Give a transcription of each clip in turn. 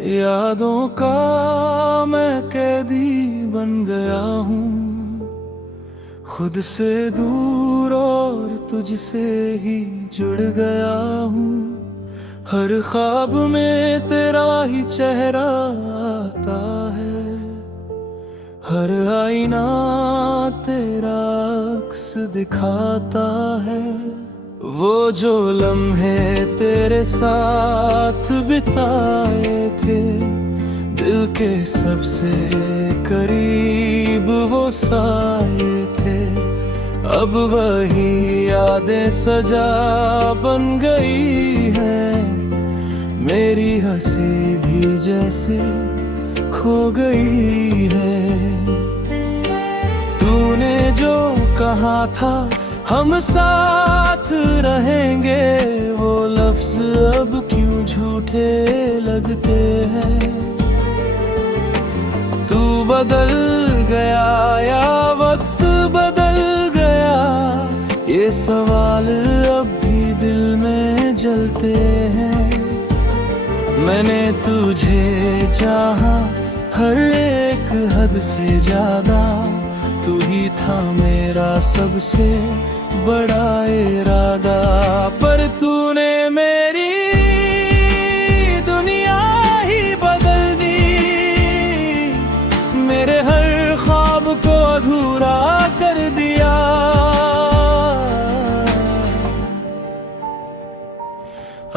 यादों का मैं कैदी बन गया हूँ, खुद से दूर और तुझसे ही जुड़ गया हूँ। हर ख्वाब में तेरा ही चेहरा आता है, हर आईना तेरा अक्स दिखाता है। वो जो लम्हे तेरे साथ बिताए थे, दिल के सबसे करीब वो साए थे। अब वही यादें सजा बन गई हैं, मेरी हंसी भी जैसे खो गई है। तूने जो कहा था हम साथ रहेंगे, वो लफ्ज अब क्यों झूठे लगते हैं। तू बदल गया या वक्त बदल गया, ये सवाल अब भी दिल में जलते हैं। मैंने तुझे चाहा हर एक हद से ज्यादा, तू ही था मेरा सबसे बड़ा इरादा। पर तूने मेरी दुनिया ही बदल दी, मेरे हर ख्वाब को अधूरा कर दिया।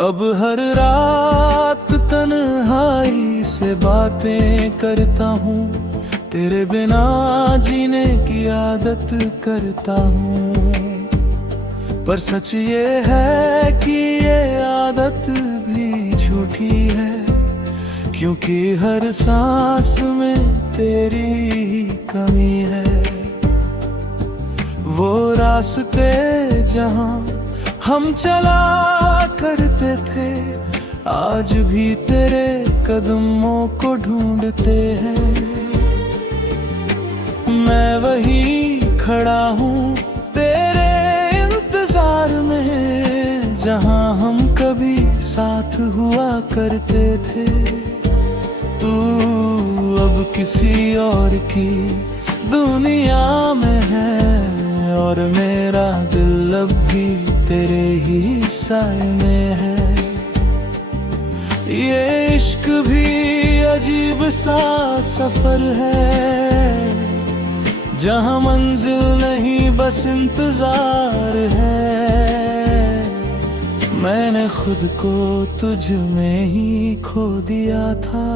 अब हर रात तन्हाई से बातें करता हूँ, तेरे बिना जीने की आदत करता हूँ। पर सच ये है कि ये आदत भी झूठी है, क्योंकि हर सांस में तेरी ही कमी है। वो रास्ते जहाँ हम चला करते थे, आज भी तेरे कदमों को ढूंढते हैं। मैं वही खड़ा हूँ तेरे इंतजार में, जहाँ हम कभी साथ हुआ करते थे। तू अब किसी और की दुनिया में है, और मेरा दिल अब भी तेरे ही साए में है। ये इश्क भी अजीब सा सफर है, जहाँ मंजिल नहीं बस इंतजार है। मैंने खुद को तुझ में ही खो दिया था,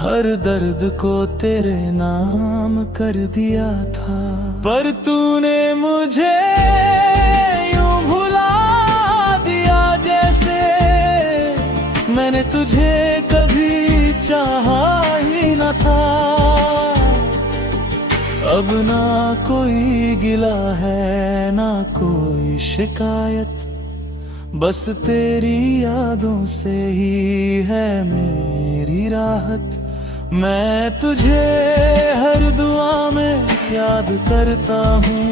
हर दर्द को तेरे नाम कर दिया था। पर तूने मुझे यूं भुला दिया जैसे मैंने तुझे कभी चाहा ही न था। अब ना कोई गिला है ना कोई शिकायत, बस तेरी यादों से ही है मेरी राहत। मैं तुझे हर दुआ में याद करता हूँ,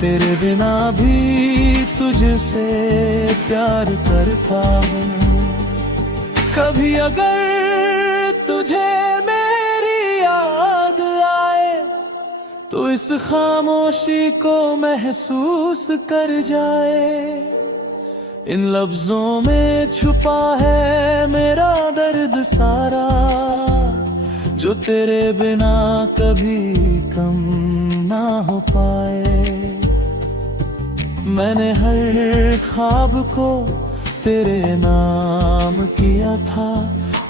तेरे बिना भी तुझसे प्यार करता हूँ। कभी अगर तुझे मेरी याद आए, तो इस खामोशी को महसूस कर जाए। इन लफ्जों में छुपा है मेरा दर्द सारा, जो तेरे बिना कभी कम ना हो पाए। मैंने हर ख्वाब को तेरे नाम किया था,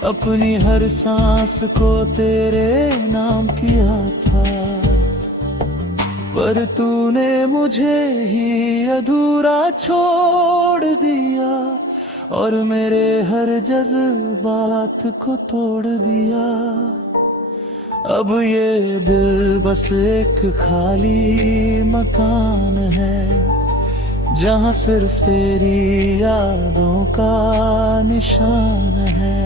अपनी हर सांस को तेरे नाम किया था। पर तूने मुझे ही अधूरा छोड़ दिया, और मेरे हर जज्बात को तोड़ दिया। अब ये दिल बस एक खाली मकान है, जहाँ सिर्फ तेरी यादों का निशान है।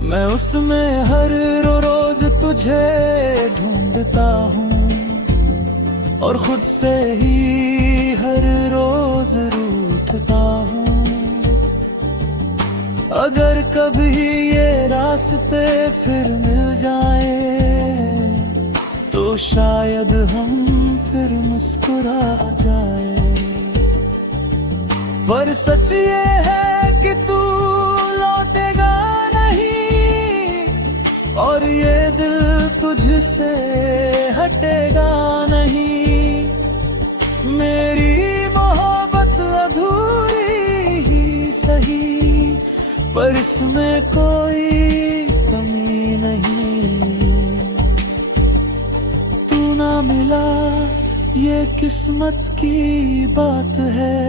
मैं उसमें हर रोज तुझे ढूंढता हूँ, और खुद से ही हर रोज रूठता हूँ। अगर कभी ये रास्ते फिर मिल जाए तो शायद हम फिर मुस्कुरा जाए। पर सच ये है कि तू लौटेगा नहीं और ये दिल तुझसे हटेगा नहीं। मेरी मोहब्बत अधूरी ही सही पर इसमें कोई कमी नहीं। तू ना मिला ये किस्मत की बात है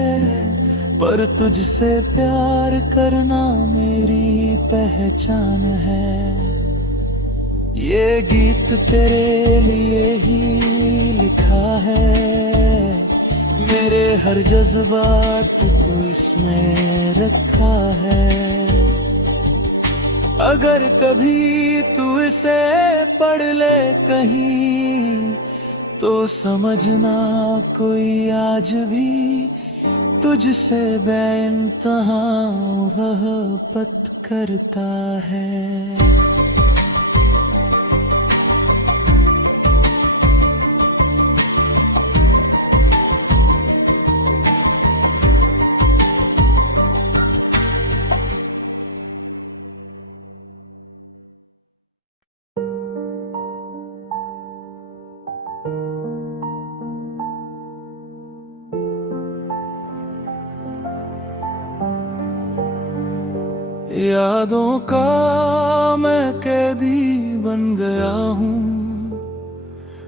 पर तुझसे प्यार करना मेरी पहचान है। ये गीत तेरे लिए ही लिखा है, मेरे हर जज्बात को इसमें रखा है। अगर कभी तू इसे पढ़ ले कहीं तो समझना कोई आज भी तुझसे बेइंतहा मोहब्बत करता है। यादों का मैं कैदी बन गया हूँ,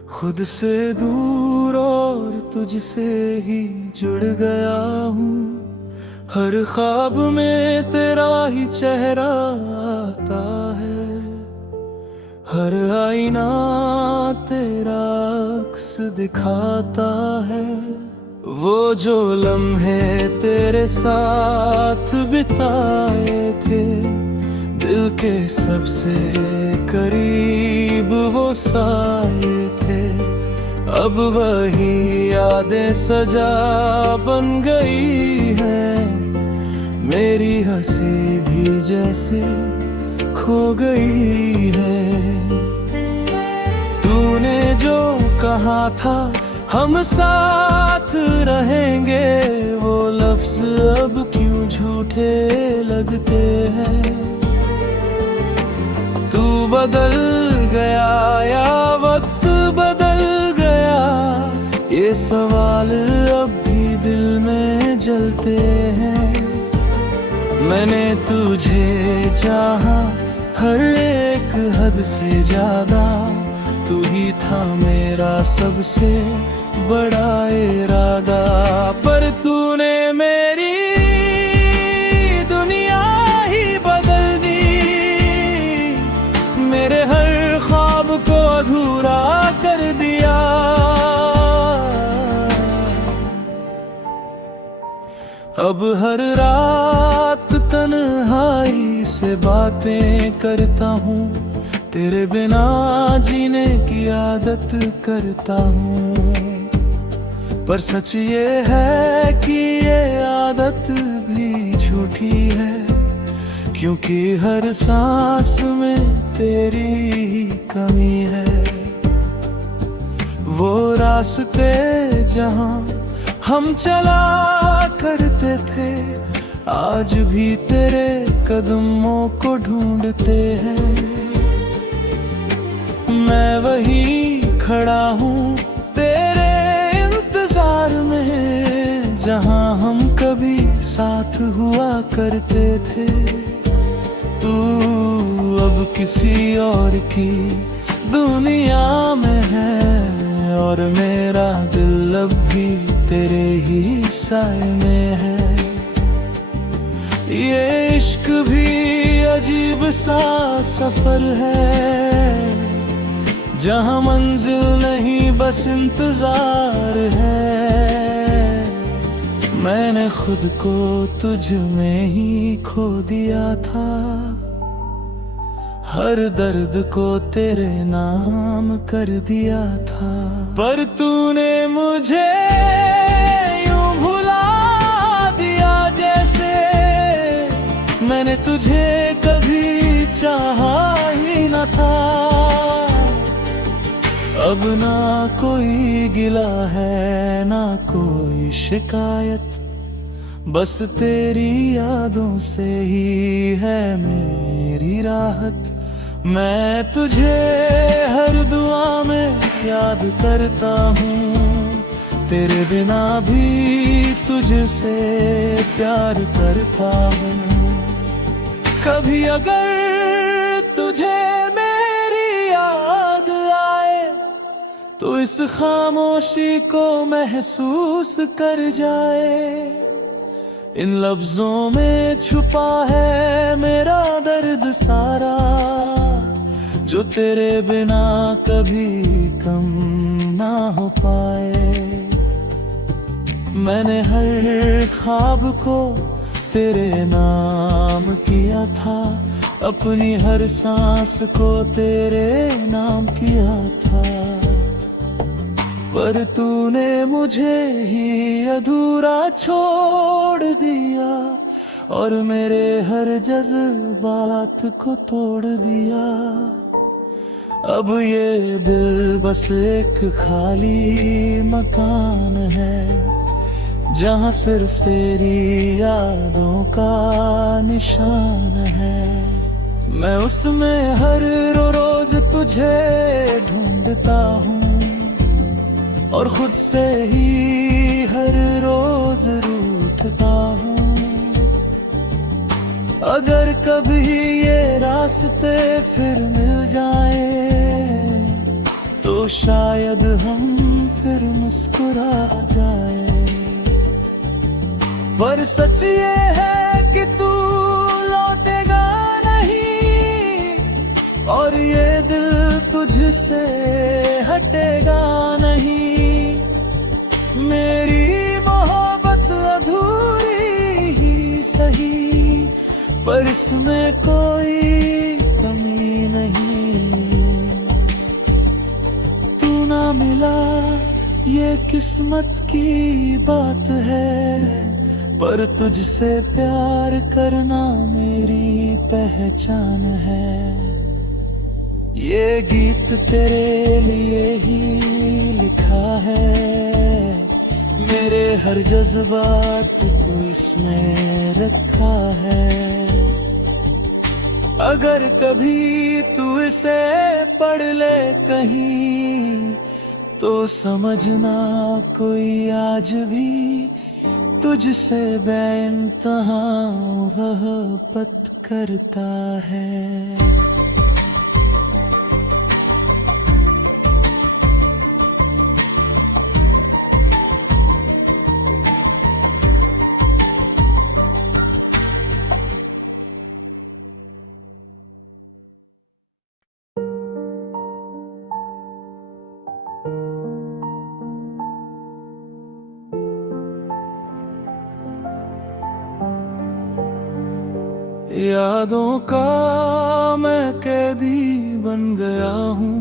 खुद से दूर और तुझसे ही जुड़ गया हूँ। हर ख्वाब में तेरा ही चेहरा आता है, हर आईना तेरा अक्स दिखाता है। वो जो लम्हे तेरे साथ बिताए थे, दिल के सबसे करीब वो साए थे। अब वही यादें सजा बन गई हैं, मेरी हंसी भी जैसे खो गई है। तूने जो कहा था हम साथ रहेंगे, वो लफ्ज अब क्यों झूठे लगते हैं। तू बदल गया या वक्त बदल गया, ये सवाल अब भी दिल में जलते हैं। मैंने तुझे चाहा हर एक हद से ज्यादा, तू ही था मेरा सबसे बड़ा इरादा। पर तूने मेरी दुनिया ही बदल दी, मेरे हर ख्वाब को अधूरा कर दिया। अब हर रात तन्हाई से बातें करता हूँ, तेरे बिना जीने की आदत करता हूँ। पर सच ये है कि ये आदत भी झूठी है, क्योंकि हर सांस में तेरी ही कमी है। वो रास्ते जहाँ हम चला करते थे, आज भी तेरे कदमों को ढूंढते हैं। मैं वही खड़ा हूँ तेरे इंतजार में, जहाँ हम कभी साथ हुआ करते थे। तू अब किसी और की दुनिया में है, और मेरा दिल अब भी तेरे ही साए में है। ये इश्क भी अजीब सा सफर है, जहाँ मंजिल नहीं बस इंतजार है। मैंने खुद को तुझ में ही खो दिया था, हर दर्द को तेरे नाम कर दिया था। पर तूने मुझे यूं भुला दिया जैसे मैंने तुझे कभी चाहा ही न था। अब ना कोई गिला है ना कोई शिकायत, बस तेरी यादों से ही है मेरी राहत। मैं तुझे हर दुआ में याद करता हूँ, तेरे बिना भी तुझसे प्यार करता हूँ। कभी अगर तुझे मेरी याद आए तो इस खामोशी को महसूस कर जाए। इन लफ्जों में छुपा है मेरा दर्द सारा, जो तेरे बिना कभी कम ना हो पाए। मैंने हर ख्वाब को तेरे नाम किया था, अपनी हर सांस को तेरे नाम किया था। पर तूने मुझे ही अधूरा छोड़ दिया और मेरे हर जज्बात को तोड़ दिया। अब ये दिल बस एक खाली मकान है, जहाँ सिर्फ तेरी यादों का निशान है। मैं उसमें हर रोज तुझे ढूंढता हूँ और खुद से ही हर रोज रूठता हूँ। अगर कभी ये रास्ते फिर मिल जाए तो शायद हम फिर मुस्कुरा जाए। पर सच ये है कि तू लौटेगा नहीं और ये दिल तुझसे हटेगा नहीं। मेरी मोहब्बत अधूरी ही सही, पर इसमें कोई कमी नहीं। तू ना मिला ये किस्मत की बात है, पर तुझसे प्यार करना मेरी पहचान है। ये गीत तेरे लिए ही लिखा है, मेरे हर जज्बात को इसमें रखा है। अगर कभी तू इसे पढ़ ले कहीं तो समझना कोई आज भी तुझसे बेइंतहा मोहब्बत करता है। यादों का मैं कैदी बन गया हूँ,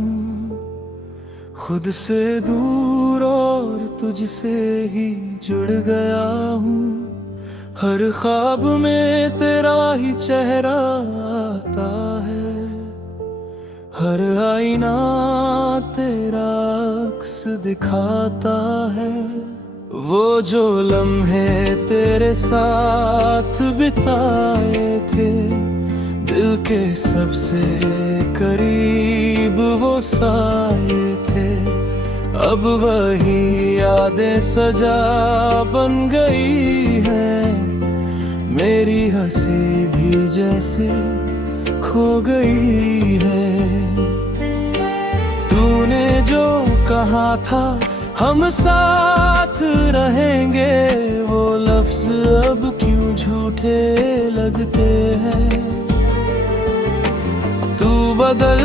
खुद से दूर और तुझसे ही जुड़ गया हूँ। हर ख्वाब में तेरा ही चेहरा आता है, हर आईना तेरा अक्स दिखाता है। वो जो लम्हे तेरे साथ बिताए थे, दिल के सबसे करीब वो साए थे। अब वही यादें सजा बन गई है, मेरी हंसी भी जैसे खो गई है। तूने जो कहा था हम साथ रहेंगे, वो लफ्ज अब क्यों झूठे लगते हैं। तू बदल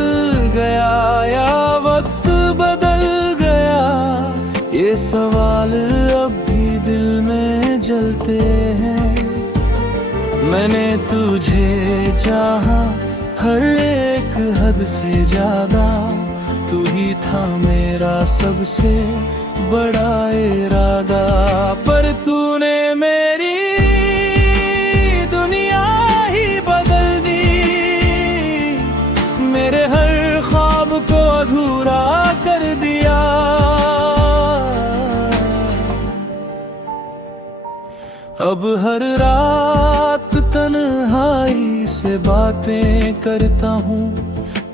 गया या वक्त बदल गया, ये सवाल अब भी दिल में जलते हैं। मैंने तुझे चाहा हर एक हद से ज्यादा, तू ही था मेरा सबसे बड़ा इरादा। पर तूने मेरी दुनिया ही बदल अब हर रात तन्हाई से बातें करता हूँ,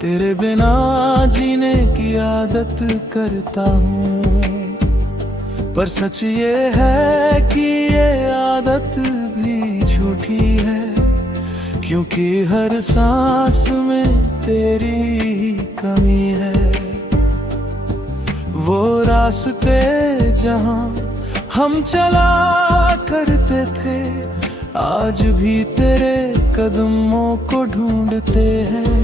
तेरे बिना जीने की आदत करता हूँ। पर सच ये है कि ये आदत भी झूठी है, क्योंकि हर सांस में तेरी ही कमी है। वो रास्ते जहां हम चला करते थे, आज भी तेरे कदमों को ढूंढते हैं।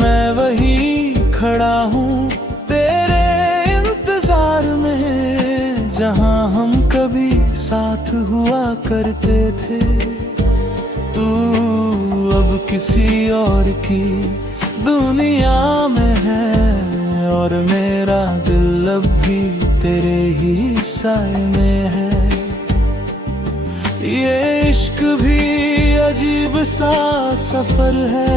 मैं वही खड़ा हूँ तेरे इंतजार में, जहां हम कभी साथ हुआ करते थे। तू अब किसी और की दुनिया में है, और मेरा दिल अब भी तेरे ही साए में है। ये इश्क भी अजीब सा सफर है,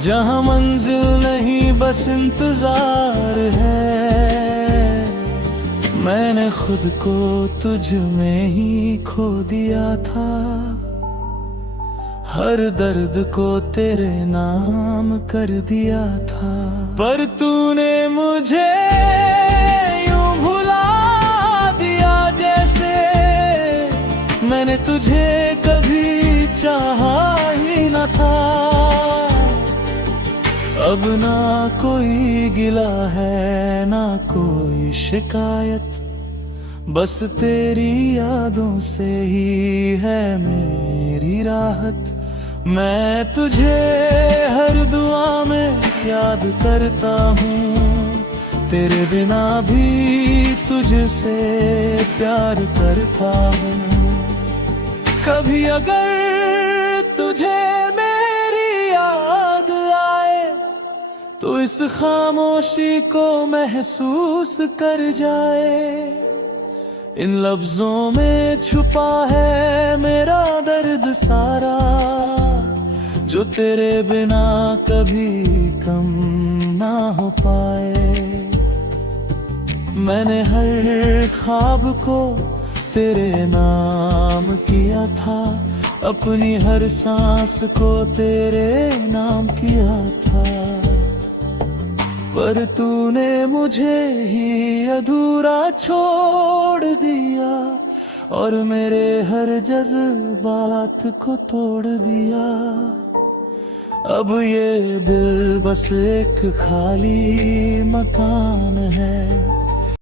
जहां मंजिल नहीं बस इंतजार है। मैंने खुद को तुझ में ही खो दिया था, हर दर्द को तेरे नाम कर दिया था। पर तूने मुझे यूं भुला दिया जैसे मैंने तुझे कभी चाहा ही न था। अब ना कोई गिला है ना कोई शिकायत, बस तेरी यादों से ही है मेरी राहत। मैं तुझे हर दुआ में याद करता हूँ, तेरे बिना भी तुझसे प्यार करता हूँ। कभी अगर तुझे मेरी याद आए, तो इस खामोशी को महसूस कर जाए। इन लफ्जों में छुपा है मेरा दर्द सारा, जो तेरे बिना कभी कम ना हो पाए। मैंने हर ख्वाब को तेरे नाम किया था, अपनी हर सांस को तेरे नाम किया था। पर तूने मुझे ही अधूरा छोड़ दिया, और मेरे हर जज्बात को तोड़ दिया। अब ये दिल बस एक खाली मकान है,